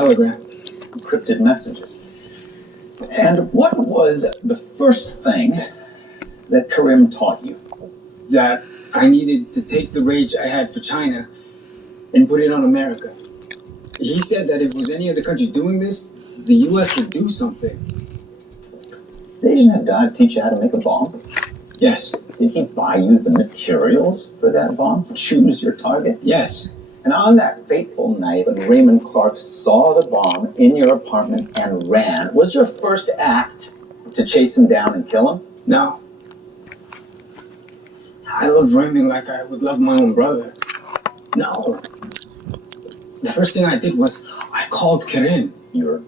Telegram. Encrypted messages. And what was the first thing that Karim taught you? That I needed to take the rage I had for China and put it on America. He said that if it was any other country doing this, the U.S. would do something. They didn't have God teach you how to make a bomb? Yes. Did he buy you the materials for that bomb? Choose your target? Yes. And on that fateful night when Raymond Clark saw the bomb in your apartment and ran, was your first act to chase him down and kill him? No. I love Raymond like I would love my own brother. No. The first thing I did was I called Karim. Your